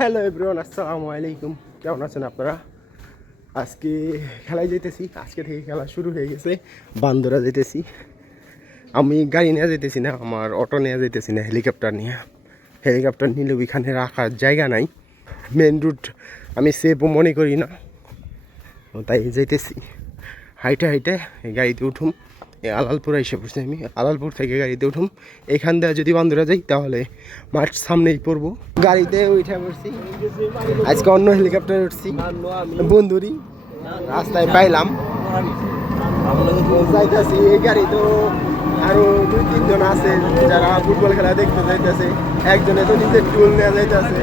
Hello everyone, আসসালামু আলাইকুম। কেমন আছেন আপনারা? আজকে খেলায় যেতেছি। আজকে থেকে খেলা শুরু হয়ে গেছে। বান্দরা যেতেছি। আমি গাড়ি নিয়ে যেতেছি না, আমার অটো নিয়ে যেতেছি না, হেলিকপ্টার নিয়ে। হেলিকপ্টার নিলে ওইখানে রাখার জায়গা নাই। মেন রুট আমি সেফও মনে করি না, তাই যেতেছি। হাইটে হাইটে গাড়িতে উঠুম। আলালপুর এসে পড়ছি আমি। আলালপুর থেকে গাড়িতে উঠুম। এখান থেকে যদি বান্দরা যাই তাহলে মাঠ সামনেই পড়বো। গাড়িতে উঠে পড়ছি। আজকে অন্য হেলিকপ্টার উঠছি বন্ধুরই, রাস্তায় পাইলাম যাইতেছি। এই গাড়ি তো আরো 2-3 জন আছে যারা ফুটবল খেলা দেখতে যাইতেছে। একজনে তো নিজের টুল নিয়ে যাইতেছে।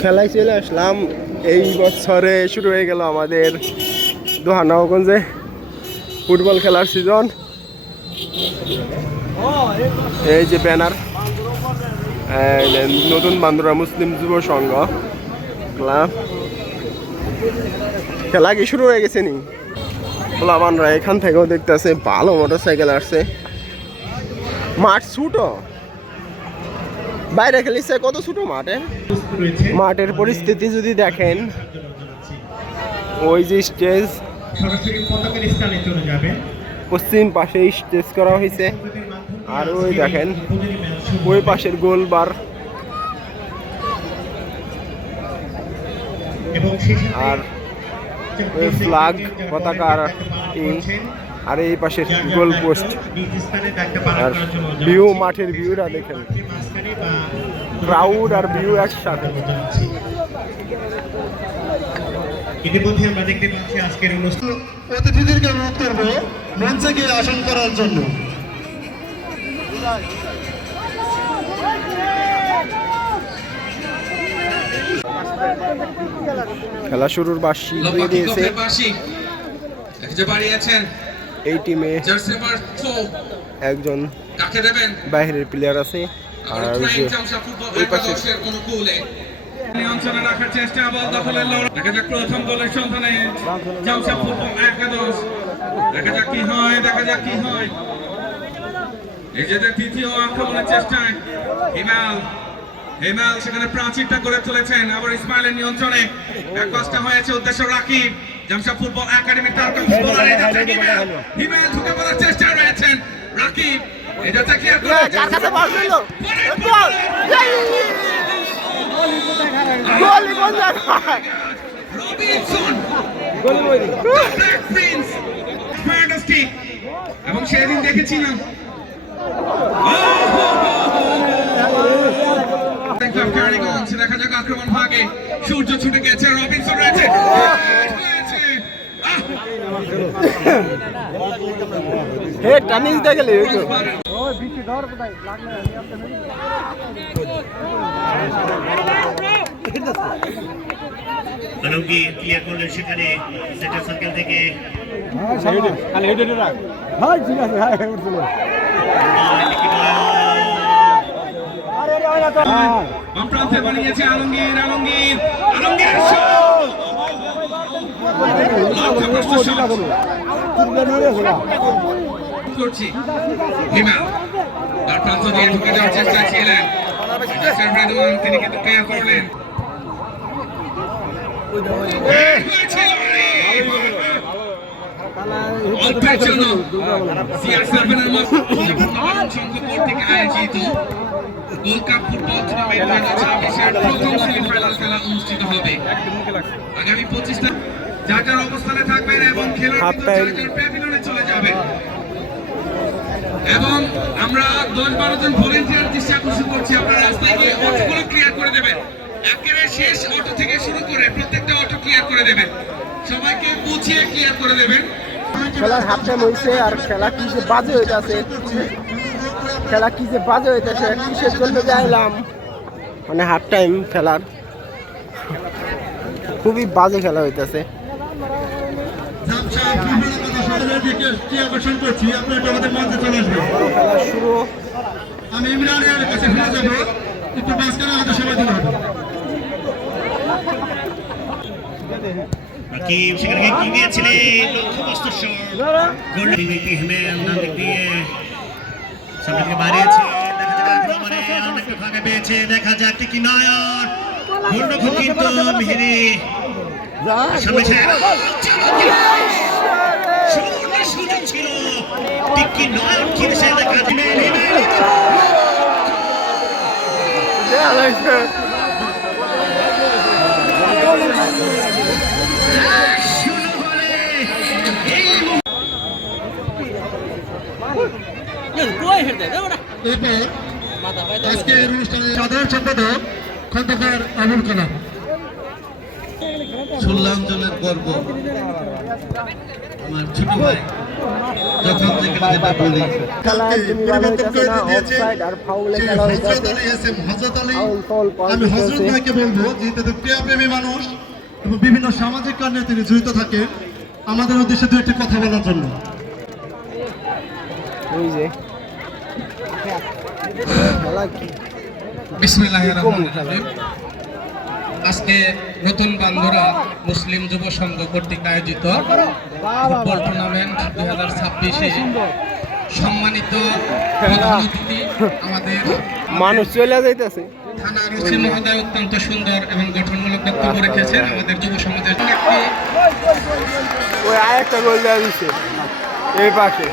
খেলায় চলে আসলাম। এই বছরে শুরু হয়ে গেল আমাদের দোহানগঞ্জে ফুটবল খেলার সিজন। এই যে ব্যানার, নতুন বান্দরা মুসলিম যুব সংঘ ক্লাব। খেলা কি শুরু হয়ে গেছে নি? বান্দরা এখান থেকেও দেখতেছে ভালো মোটর সাইকেল আসছে। মাঠ ছোটো, বাইরে খেলিছে কত ছোট মাঠের পরিস্থিতি যদি দেখেন, ওই যে স্টেজ পশ্চিম পাশে স্টেজ করা হয়েছে, আর ওই দেখেন ওই পাশের গোলবার, আর ওই ফ্ল্যাগ পতাকার আর এই পাশের গোল পোস্ট। আর ভিউ, মাঠের ভিউটা দেখেন, ক্রাউড আর ভিউ একসাথে। ইতিমধ্যে আমরা দেখতে পাচ্ছি আজকের অনুষ্ঠান অতিথিদেরকে অনুরোধ করব মঞ্চে গিয়ে আসন করার জন্য। খেলা শুরুর বাঁশি দিয়ে দিয়েছে। এই টিমে একজন বাইরের প্লেয়ার আছে, আর ওই পাশে নিয়ন্ত্রণে রাখার চেষ্টা, বল দখলের লড়াই। দেখা যাক প্রথম গোলের সন্ধানে জামশেদ ফুটবল একাদশ। দেখা যাক কি হয়, দেখা যাক কি হয়। নিজেদের তৃতীয় আক্রমণের চেষ্টায় হিমাল সেখানে প্রাচীরটা করে তুলেছেন। আবার ইসমাইলের নিয়ন্ত্রণে এক পাসটা হয়েছে, উদ্দেশ্য রাকিব। জামশেদ ফুটবল একাডেমি তারকা ফুটবলার হিমাল ঢুকে পড়ার চেষ্টা রয়েছেন রাকিব। এটা ক্লিয়ার করে এবং সেদিন দেখেছিলাম দেখা যাক আক্রমণ ভাগে। সূর্য ছুটে গেছে, রবিনসন রয়েছে। ক্লিয়ার করলেন সেখানে সেন্টার সার্কেল থেকে। প্রান্তে বানিয়েছে আলমগীর। করছি হিমাল তার প্রান্ত দিয়ে ঢুকে যাওয়ার চেষ্টা ছিলেন, তিনি কিন্তু ক্লিয়ার করলেন। অল্পের জন্য CR7-এর মতো সংঘ থেকে আয়োজিত গোল্ড কাপ ফুটবল টুর্নামেন্ট 2026-এর প্রথম সেমিফাইনাল খেলা অনুষ্ঠিত হবে আগামী 25 তারিখ। যার যার অবস্থানে থাকবেন এবং খেলোয়াড়দের প্যাভিলিয়নে চলে যাবেন। এবং আমরা 10-12 জন ভলেন্টিয়ার দৃষ্টি আকর্ষণ করছি, আপনারা রাস্তায় গিয়ে অটোগুলো ক্লিয়ার করে দেবেন। একেবারে শেষ অটো থেকে শুরু করে প্রত্যেকটা অটো ক্লিয়ার করে দেবেন, সবাইকে বুঝিয়ে ক্লিয়ার করে দেবেন। খেলার হাফ টাইম হয়েছে, আর খেলা কি যে বাজে হইতেছে, কিসের জন্য যাইলাম, মানে হাফ টাইম খেলার খুবই বাজে খেলা হইতেছে। খেলা শুরু। আমি ইমরানের কাছে ফিরে যাব, একটু মাঝখানে আমাদের সময় দিতে হবে। সেখানে কি নিয়েছিলেন লক্ষ্যবস্তু গোল্ড হিমেল নাম দিয়ে সামনে থেকে বাড়িয়েছে। দেখা যাক আক্রমণে নয়ন একটু ফাঁকা পেয়েছে, দেখা যাক কি নয়ন ঘূর্ণক কিন্তু মিহিরি সামনে সুবর্ণ সুযোগ ছিল, টিকি নয়ন খেলেছে, দেখা আজকের অনুষ্ঠানের সাধারণ সম্পাদক খন্দকার আবুল কালাম। সুল্লাঞ্চলের গর্ব আমার ছোট ভাই, যখন যেখানে যেটা বলি খেলা একদমই ভালো হইতাছে না, অফসাইড আর ফাউলে খেলা হইতাছে। আমি হযরত ভাইকে বলবো, যেহেতু ক্রীড়াপ্রেমী মানুষ এবং বিভিন্ন সামাজিক কার্যে তিনি জড়িত থাকেন, আমাদের উদ্দেশ্যে দু একটি কথা বলার জন্য। ওই যে খেলা কি বিসমিল্লাহির রহমানির রহিম। আজকে নতুন বান্দরা মুসলিম যুব সংঘ কর্তৃক আয়োজিত ফুটবল টুর্নামেন্ট 2026-এ সম্মানিত প্রধান অতিথি আমাদের মানুষ চলে যাইতেছে। থানার ওসি মহোদয় অত্যন্ত সুন্দর এবং গঠনমূলক বক্তব্য রেখেছেন। আমাদের যুব সমাজের একটি ওই আরেকটা গোল দেওয়া দিচ্ছে এই পাশে।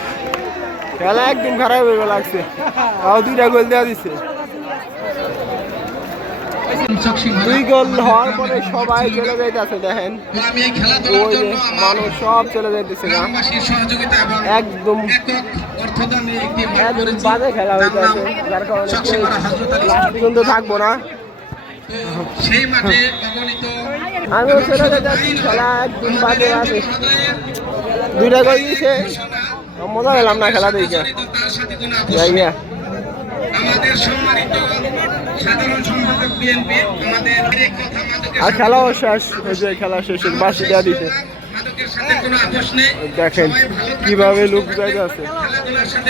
খেলা একদম খারাপ হয়ে লাগছে, তাও 2টা গোল দেওয়া দিচ্ছে। 2 গোল হওয়ার পরে সবাই চলে যাইতেছে, দেখেন আমি এই খেলাধুলার ওই যে জন্য আমার মানুষ সব চলে যাইতেছে না। গ্রামবাসীর সহযোগিতা এবং একদম একক অর্থদানে একটি মাঠ একদম করেছি, বাজে খেলা যার নাম হইতেছে, যার কারণে চকশিমারা হযরত আলী লাস্ট পর্যন্ত থাকবো না। সেই মাঠে অগণিত আমিও চলে যাইতেছি, খেলা একদম বাজে আছে। 2টা গোল দিয়েছে, মজা পেলাম না খেলা দেখে। তার সাথে কোনো আপোষ যাই নেই। গিয়া। আমাদের সম্মানিত সাধারণ সম্পাদক বিএনপি আমাদের এক কথা মাদকের আর খেলাও শেষ হয়েছে, খেলা শেষে বাসি দেওয়া দিছে। মাদকের সাথে কোনো আপোষ নেই। দেখেন সবাই ভালো থাকুন, কিভাবে সুস্থ লোক থাকুন, যাইতে আছে। খেলাধুলার সাথে